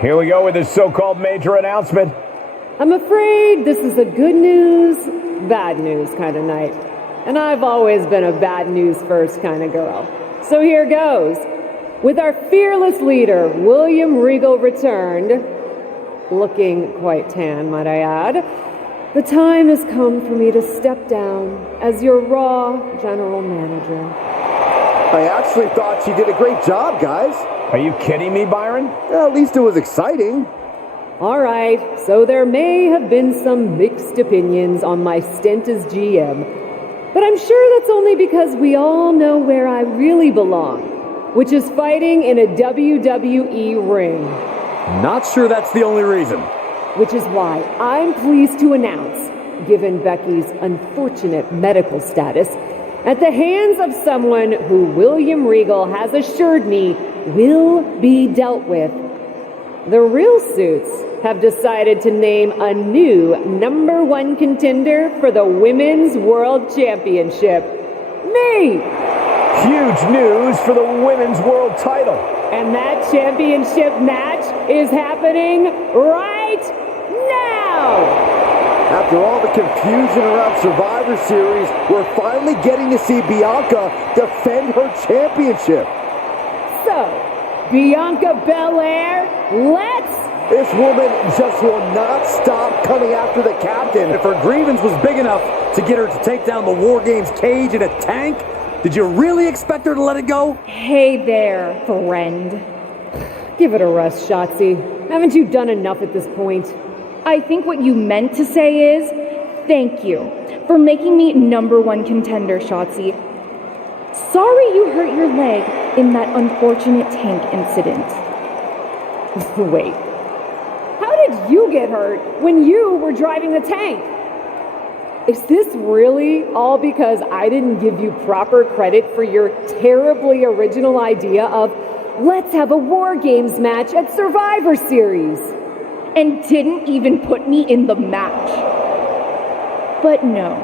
Here we go with this so-called major announcement. I'm afraid this is a good news, bad news kind of night. And I've always been a bad news first kind of girl. So here goes. With our fearless leader, William Regal, returned, looking quite tan, might I add, the time has come for me to step down as your Raw General Manager. I actually thought you did a great job, guys. Are you kidding me, Byron? At least it was exciting. All right, so there may have been some mixed opinions on my stint as GM, but I'm sure that's only because we all know where I really belong, which is fighting in a WWE ring. Not sure that's the only reason. Which is why I'm pleased to announce, given Becky's unfortunate medical status, at the hands of someone who William Regal has assured me will be dealt with, the Real Suits have decided to name a new #1 contender for the Women's World Championship. Me! Huge news for the Women's World title. And that championship match is happening right now! After all the confusion around Survivor Series, we're finally getting to see Bianca defend her championship. So, Bianca Belair, let's... This woman just will not stop coming after the captain. If her grievance was big enough to get her to take down the War Games cage in a tank, did you really expect her to let it go? Hey there, friend. Give it a rest, SHOTZI. Haven't you done enough at this point? I think what you meant to say is, thank you for making me #1 contender, SHOTZI. Sorry you hurt your leg in that unfortunate tank incident. Wait, how did you get hurt when you were driving the tank? Is this really all because I didn't give you proper credit for your terribly original idea of let's have a War Games match at Survivor Series? And didn't even put me in the match. But no,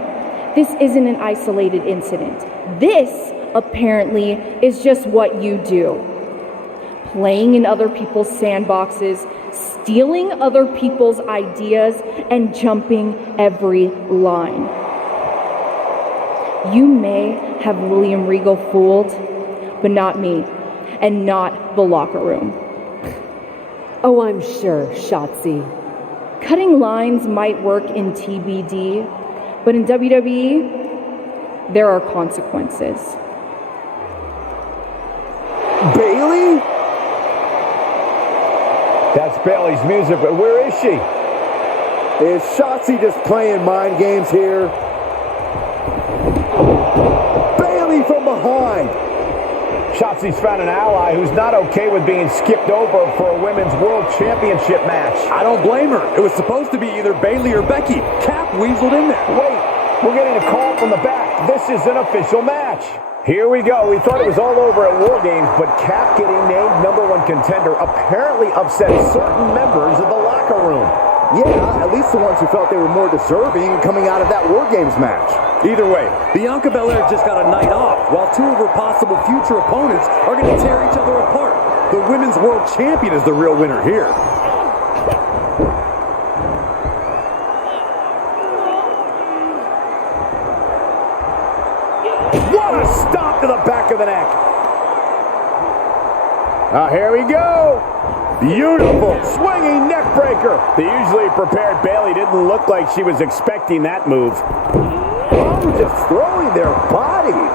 this isn't an isolated incident. This, apparently, is just what you do. Playing in other people's sandboxes, stealing other people's ideas, and jumping every line. You may have William Regal fooled, but not me, and not the locker room. Oh, I'm sure, SHOTZI. Cutting lines might work in TBD, but in WWE, there are consequences. Bayley? That's Bayley's music, but where is she? Is SHOTZI just playing mind games here? Bayley from behind. SHOTZI's found an ally who's not okay with being skipped over for a Women's World Championship match. I don't blame her. It was supposed to be either Bayley or Becky. Cap weaseled in there. Wait, we're getting a call from the back. This is an official match. Here we go. We thought it was all over at War Games, but Cap getting named #1 contender apparently upset certain members of the locker room. Yeah, at least the ones who felt they were more deserving coming out of that War Games match. Either way, Bianca Belair just got a night off, while two of her possible future opponents are going to tear each other apart. The Women's World Champion is the real winner here. What a stop to the back of the neck. Here we go. Beautiful swinging neck breaker. The usually prepared Bayley didn't look like she was expecting that move. Oh, just throwing their body.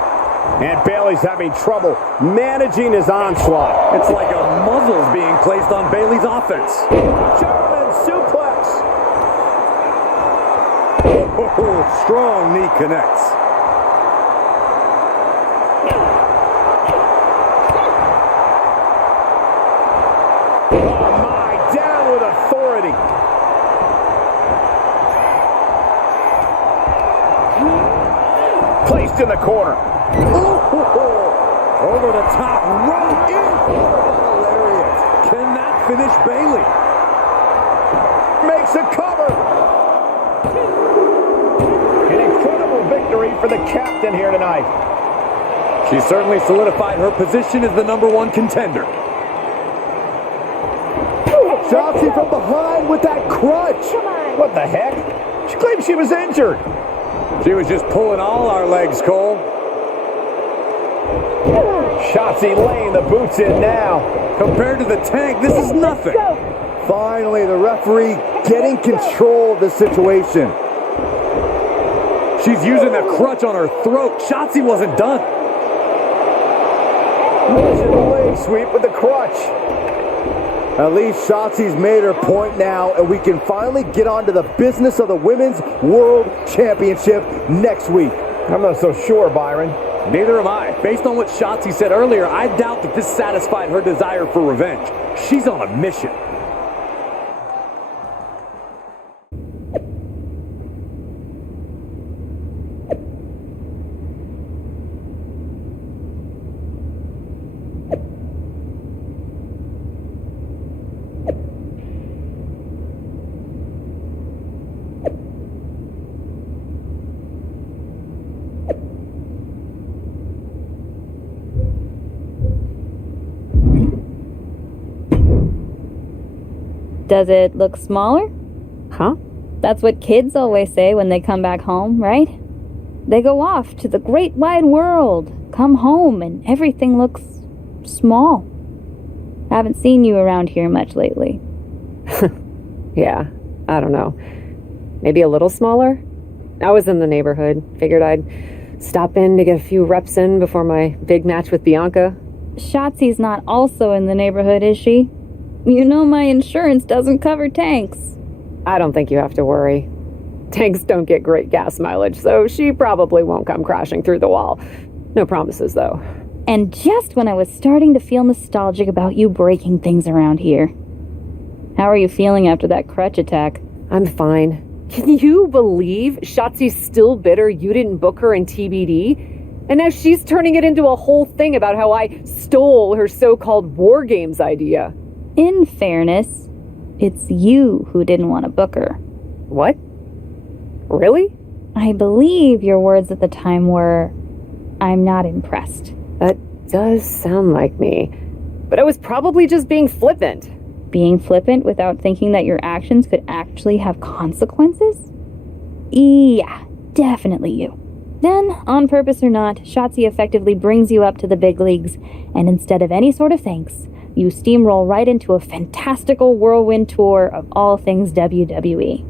And Bayley's having trouble managing his onslaught. It's like a muzzle's being placed on Bayley's offense. German suplex. Oh, strong knee connects. Authority. Placed in the corner. Over the top, right in. Hilarious. Can that finish Bayley? Makes a cover. An incredible victory for the captain here tonight. She certainly solidified her position as the #1 contender. Shotzi from behind with that crutch. What the heck? She claims she was injured. She was just pulling all our legs, Cole. Shotzi laying the boots in now. Compared to the Tank, this is nothing. Finally, the referee getting control of the situation. She's using the crutch on her throat. Shotzi wasn't done. Measure the leg sweep with the crutch. At least Shotzi's made her point now, and we can finally get on to the business of the Women's World Championship next week. I'm not so sure, Byron. Neither am I. Based on what Shotzi said earlier, I doubt that this satisfied her desire for revenge. She's on a mission. Does it look smaller? Huh? That's what kids always say when they come back home, right? They go off to the great wide world, come home, and everything looks small. Haven't seen you around here much lately. Yeah, I don't know. Maybe a little smaller? I was in the neighborhood. Figured I'd stop in to get a few reps in before my big match with Bianca. Shotzi's not also in the neighborhood, is she? You know my insurance doesn't cover tanks. I don't think you have to worry. Tanks don't get great gas mileage, so she probably won't come crashing through the wall. No promises, though. And just when I was starting to feel nostalgic about you breaking things around here. How are you feeling after that crutch attack? I'm fine. Can you believe Shotzi's still bitter you didn't book her in TBD? And now she's turning it into a whole thing about how I stole her so-called War Games idea. In fairness, it's you who didn't want to book her. What? Really? I believe your words at the time were, "I'm not impressed." That does sound like me. But I was probably just being flippant. Being flippant without thinking that your actions could actually have consequences? Yeah, definitely you. Then, on purpose or not, Shotzi effectively brings you up to the big leagues, and instead of any sort of thanks, you steamroll right into a fantastical whirlwind tour of all things WWE.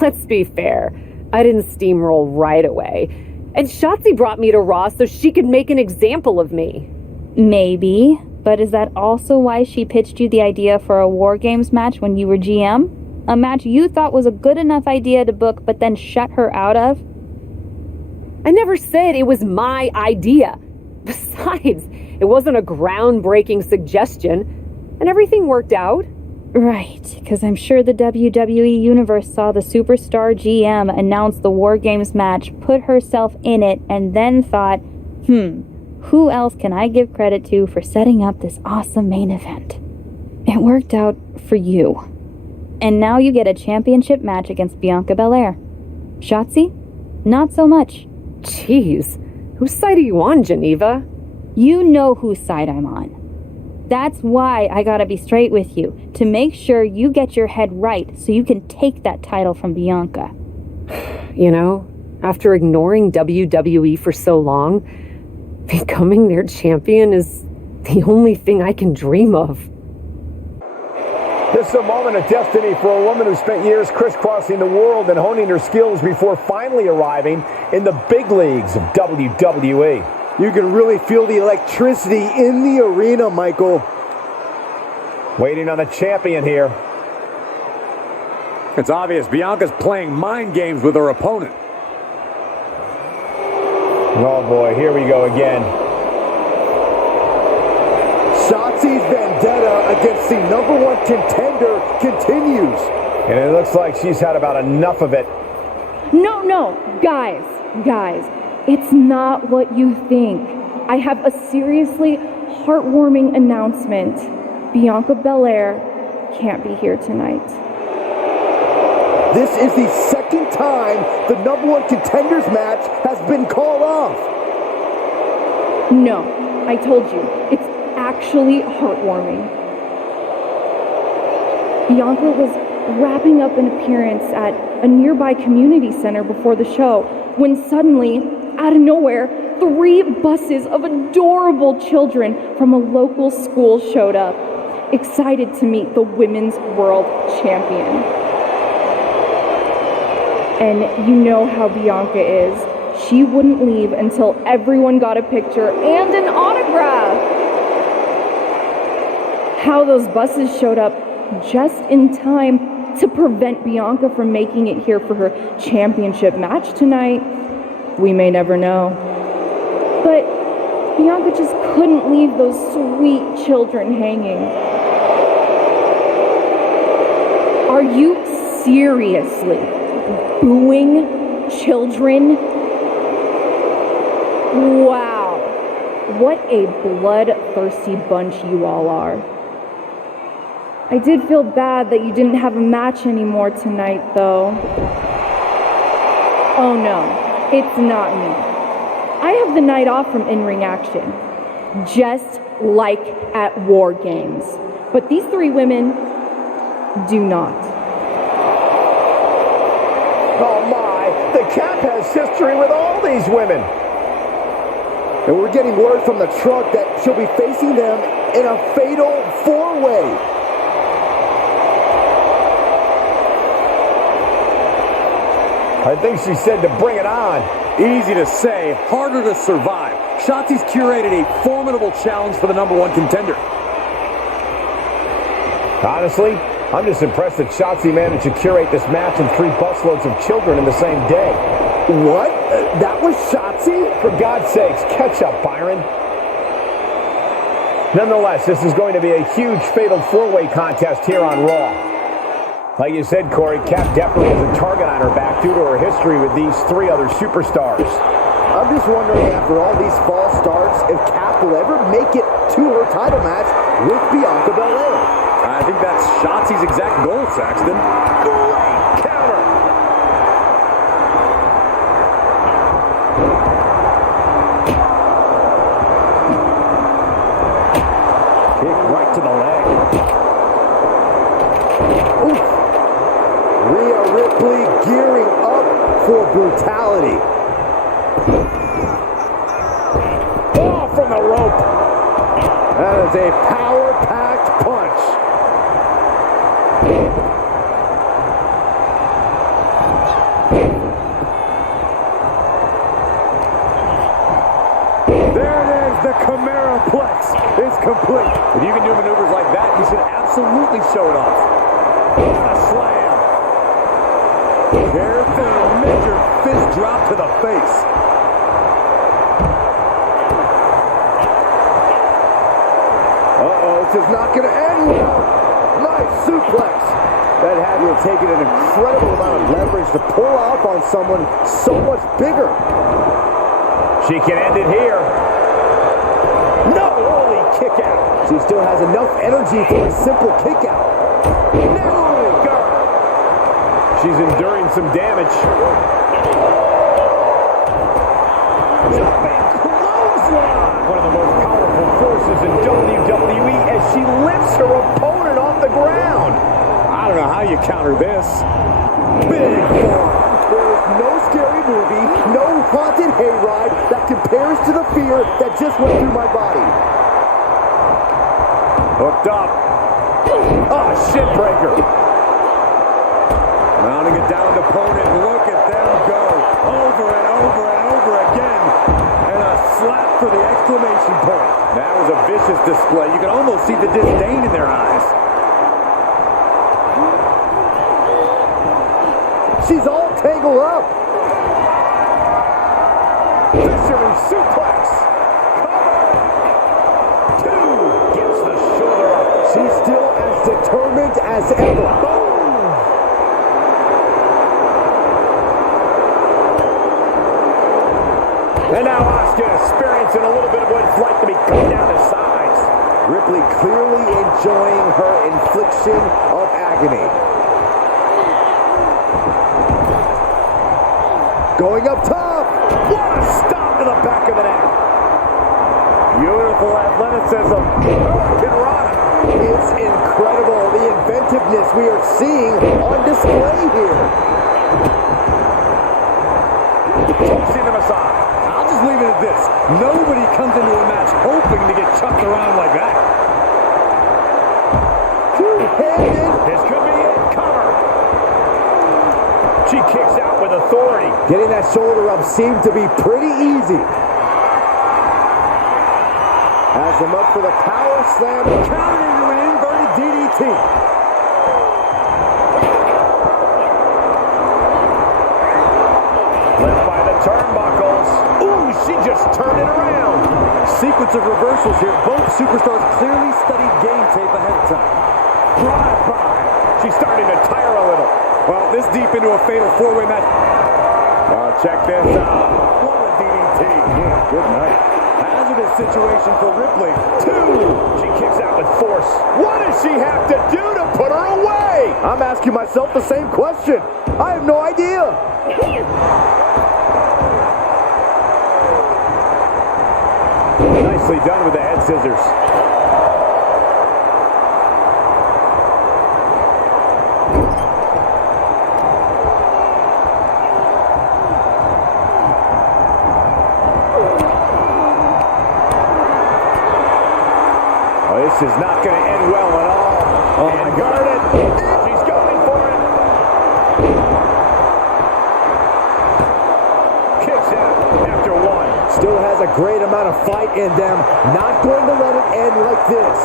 Let's be fair. I didn't steamroll right away. And Shotzi brought me to Raw so she could make an example of me. Maybe, but is that also why she pitched you the idea for a War Games match when you were GM? A match you thought was a good enough idea to book but then shut her out of? I never said it was my idea. Besides, it wasn't a groundbreaking suggestion, and everything worked out. Right, because I'm sure the WWE Universe saw the superstar GM announce the War Games match, put herself in it, and then thought, who else can I give credit to for setting up this awesome main event? It worked out for you. And now you get a championship match against Bianca Belair. Shotzi? Not so much. Jeez, whose side are you on, Geneva? You know whose side I'm on. That's why I gotta be straight with you, to make sure you get your head right so you can take that title from Bianca. You know, after ignoring WWE for so long, becoming their champion is the only thing I can dream of. This is a moment of destiny for a woman who spent years crisscrossing the world and honing her skills before finally arriving in the big leagues of WWE. You can really feel the electricity in the arena, Michael. Waiting on the champion here. It's obvious Bianca's playing mind games with her opponent. Oh boy, here we go again. Shotzi's vendetta against the #1 contender continues. And it looks like she's had about enough of it. No, guys, it's not what you think. I have a seriously heartwarming announcement. Bianca Belair can't be here tonight. This is the second time the #1 contenders match has been called off. No, I told you, it's actually heartwarming. Bianca was wrapping up an appearance at a nearby community center before the show when suddenly, out of nowhere, 3 buses of adorable children from a local school showed up, excited to meet the Women's World Champion. And you know how Bianca is. She wouldn't leave until everyone got a picture and an autograph. How those buses showed up just in time to prevent Bianca from making it here for her championship match tonight, we may never know. But Bianca just couldn't leave those sweet children hanging. Are you seriously booing children? Wow, what a bloodthirsty bunch you all are. I did feel bad that you didn't have a match anymore tonight, though. Oh no, it's not me. I have the night off from in-ring action, just like at War Games. But these 3 women do not. Oh my, the Cap has history with all these women. And we're getting word from the truck that she'll be facing them in a fatal 4-way. I think she said to bring it on. Easy to say, harder to survive. SHOTZI's curated a formidable challenge for the #1 contender. Honestly, I'm just impressed that SHOTZI managed to curate this match and 3 busloads of children in the same day. What? That was SHOTZI? For God's sakes, catch up, Byron. Nonetheless, this is going to be a huge fatal 4-way contest here on Raw. Like you said, Corey, Cap definitely has a target on her back due to her history with these 3 other superstars. I'm just wondering, after all these false starts, if Cap will ever make it to her title match with Bianca Belair. I think that's SHOTZI's exact goal, Saxton. Great counter! Kick right to the leg. Oof. Rhea Ripley gearing up for brutality. Oh, from the rope. That is a power-packed punch. There it is, the Chimeraplex is complete. If you can do maneuvers like that, you should absolutely show it off. What a slam. There's a major fist drop to the face. Uh-oh, this is not going to end well. Nice suplex. That had to have taken an incredible amount of leverage to pull off on someone so much bigger. She can end it here. No! Holy kick out. She still has enough energy for a simple kick out. Now, go. She's enduring some damage. Jumping clothesline. One of the most powerful forces in WWE as she lifts her opponent off the ground. I don't know how you counter this. Big one. There's no scary movie, no haunted hayride that compares to the fear that just went through my body. Hooked up. Oh, shin breaker. Mounting a downed opponent. Look at them go. Over and over and over again. And a slap for the exclamation point. That was a vicious display. You can almost see the disdain in their eyes. She's all tangled up. Fisherman suplex. Cover. 2. Gets the shoulder up. She's still as determined as ever. Boom. And now Asuka experiencing a little bit of what it's like to be cut down to size. Ripley clearly enjoying her infliction of agony. Going up top. What a stop to the back of the neck. Beautiful athleticism. Hurricane Rana. It's incredible, the inventiveness we are seeing on display here. Tossing him aside. I'll just leave it at this. Nobody comes into a match hoping to get chucked around like that. Two-handed. This could be it. Cover. She kicks out with authority. Getting that shoulder up seemed to be pretty easy. Has him up for the power slam. Counter into an inverted DDT. Left by the turnbuckles. Ooh, she just turned it around. Sequence of reversals here. Both superstars clearly studied game tape ahead of time. Drive by. She's starting to tire a little. Well, this deep into a fatal four-way match. Check this out. What a DDT. Good night. Hazardous situation for Ripley. Two. She kicks out with force. What does she have to do to put her away? I'm asking myself the same question. I have no idea. Nicely done with the head scissors. This is not going to end well at all. Oh, my God. Guarded. She's going for it. Kicks out after one. Still has a great amount of fight in them. Not going to let it end like this.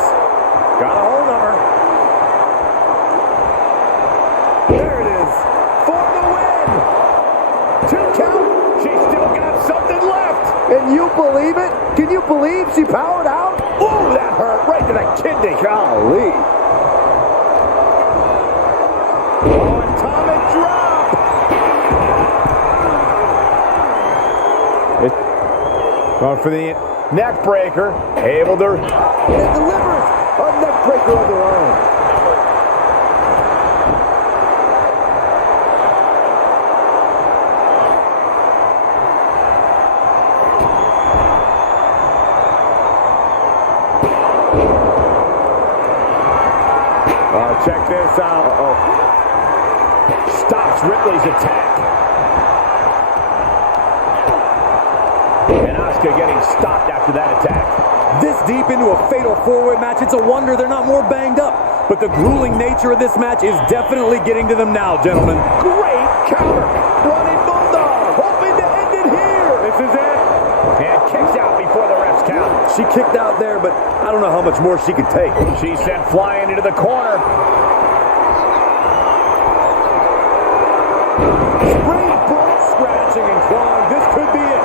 Got a hold of her. There it is. For the win. 2 count. She's still got something left. And you believe it? Can you believe she powered out? Ooh, that hurt right to the kidney. Golly. Oh, atomic drop. Going for the neck breaker. Able to... And delivers a neck breaker of their own. Check this out. Stops Ripley's attack. And Asuka getting stopped after that attack. This deep into a fatal four-way match, it's a wonder they're not more banged up. But the grueling nature of this match is definitely getting to them now, gentlemen. Great counter. Running bulldog. Hoping to end it here. This is it. And kicks out before the refs count. She kicked out there, but I don't know how much more she could take. She's sent flying into the corner. Springboard scratching and clawing. This could be it.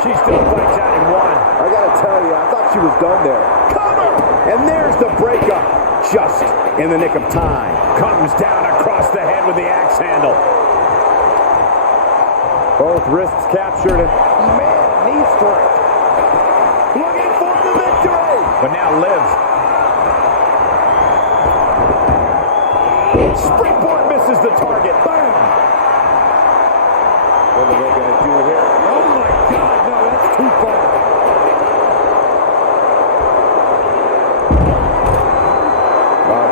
She still fights out in one. I gotta tell you, I thought she was done there. Cover! And there's the breakup. Just in the nick of time. Comes down across the head with the axe handle. Both wrists captured and man, knee strike. Looking for the victory. But now lives. Springboard misses the target. Bam! What are they going to do here? Oh my God, no, that's too far.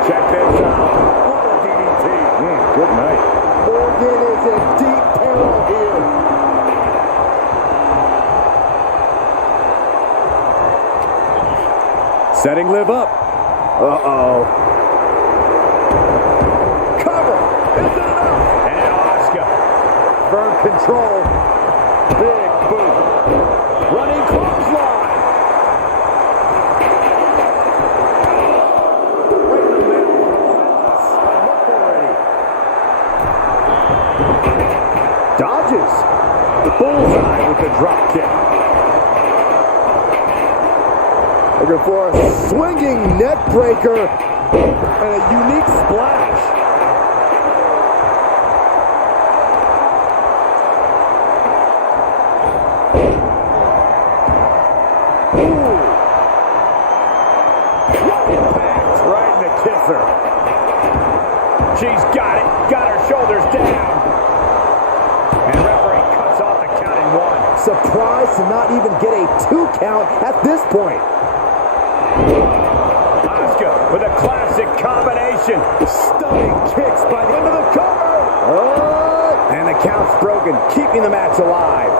Check this out. What a DDT. Good night. Morgan is in deep peril here. Setting Liv up. Uh-oh. Cover. Is it enough? And now Asuka. Firm control. Big boot. Running clothesline. Right in the middle. Look already. Dodges. Bullseye with the drop kick. Looking for a swinging neck breaker and a unique splash. Ooh. What impact. Right in the kisser. She's got it. Got her shoulders down. And referee cuts off the count in one. Surprised to not even get a 2 count at this point. with a classic combination. Stunning kicks by the end of the cover. And the count's broken, keeping the match alive.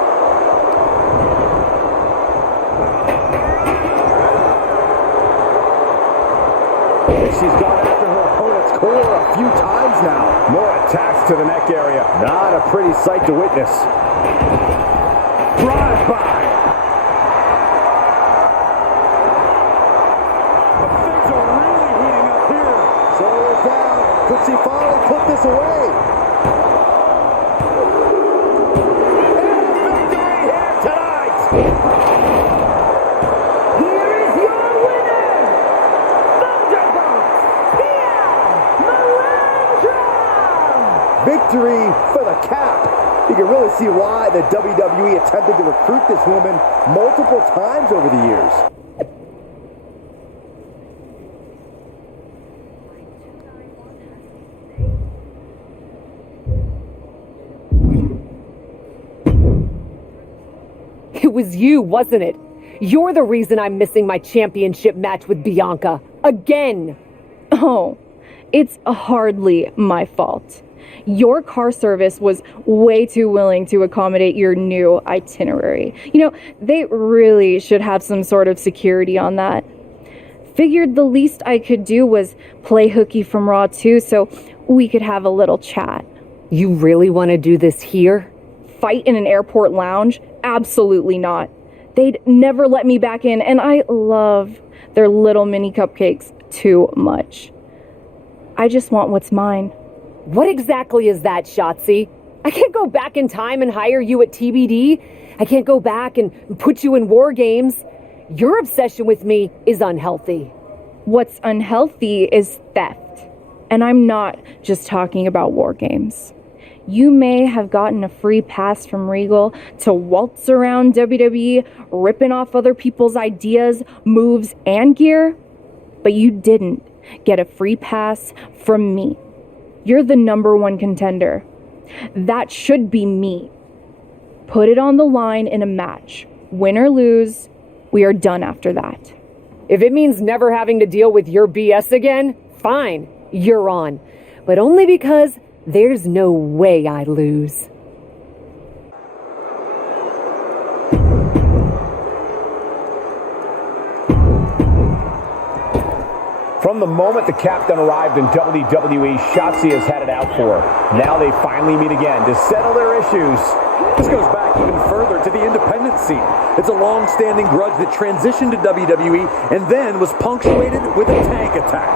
She's gone after her opponent's core a few times now. More attacks to the neck area. Not a pretty sight to witness. Drive-by. Things are really heating up here. Shoulders down. Could she finally put this away? And a victory here tonight. Here is your winner, Thunderbolt Melandra! Victory for the Cap. You can really see why the WWE attempted to recruit this woman multiple times over the years. It was you, wasn't it? You're the reason I'm missing my championship match with Bianca. Again! Oh, it's hardly my fault. Your car service was way too willing to accommodate your new itinerary. You know, they really should have some sort of security on that. Figured the least I could do was play hooky from Raw 2 so we could have a little chat. You really want to do this here? Fight in an airport lounge? Absolutely not. They'd never let me back in, and I love their little mini cupcakes too much. I just want what's mine. What exactly is that, SHOTZI? I can't go back in time and hire you at TBD. I can't go back and put you in War Games. Your obsession with me is unhealthy. What's unhealthy is theft. And I'm not just talking about War Games. You may have gotten a free pass from Regal to waltz around WWE, ripping off other people's ideas, moves, and gear, but you didn't get a free pass from me. You're the #1 contender. That should be me. Put it on the line in a match. Win or lose, we are done after that. If it means never having to deal with your BS again, fine, you're on. But only because there's no way I lose. From the moment the captain arrived in WWE, SHOTZI has had it out for her. Now they finally meet again to settle their issues. This goes back even further to the independent scene. It's a long-standing grudge that transitioned to WWE and then was punctuated with a tank attack.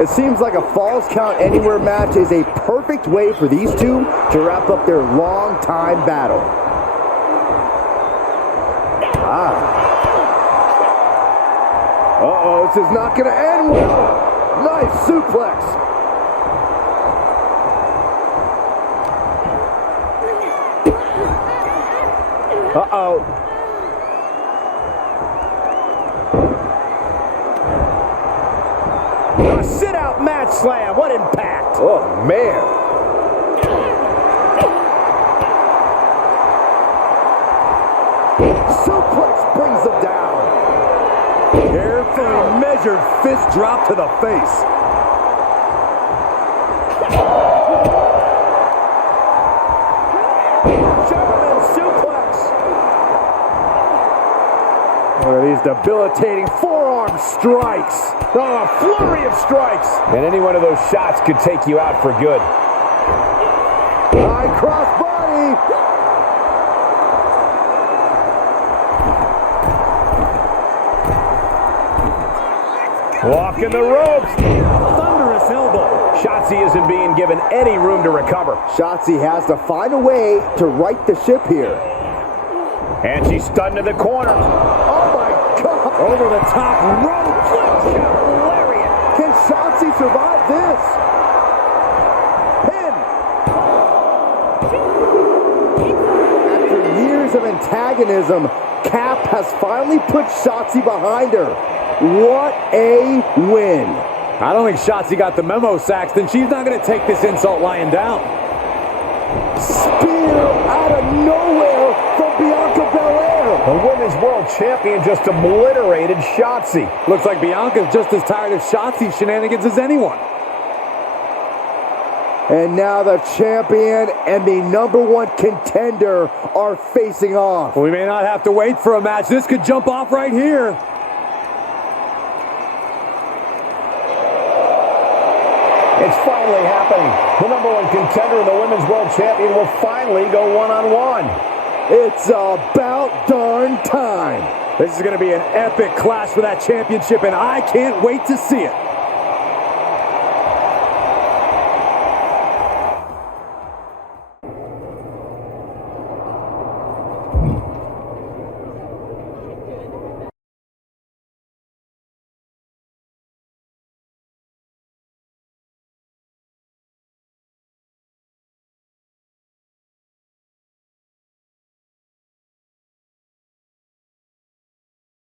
It seems like a Falls Count Anywhere match is a perfect way for these two to wrap up their long-time battle. Uh-oh, this is not going to end well. Nice suplex. Uh-oh. A sit-out match slam. What impact. Oh, man. Suplex brings them down. Carefully measured fist drop to the face. German suplex. What are these debilitating forearm strikes? Oh, a flurry of strikes. And any one of those shots could take you out for good. High cross body. Walking the ropes. Thunderous elbow. SHOTZI isn't being given any room to recover. SHOTZI has to find a way to right the ship here. And she's stunned in the corner. Oh my God! Over the top rope. Lariat. Can SHOTZI survive this? Pin! After years of antagonism, Cap has finally put SHOTZI behind her. What a win! I don't think SHOTZI got the memo, Saxton. She's not going to take this insult lying down. Spear out of nowhere from Bianca Belair. The Women's World Champion just obliterated SHOTZI. Looks like Bianca's just as tired of SHOTZI shenanigans as anyone. And now the champion and the #1 contender are facing off. We may not have to wait for a match. This could jump off right here. It's finally happening. The #1 contender and the Women's World Champion will finally go one-on-one. It's about darn time. This is going to be an epic clash for that championship, and I can't wait to see it.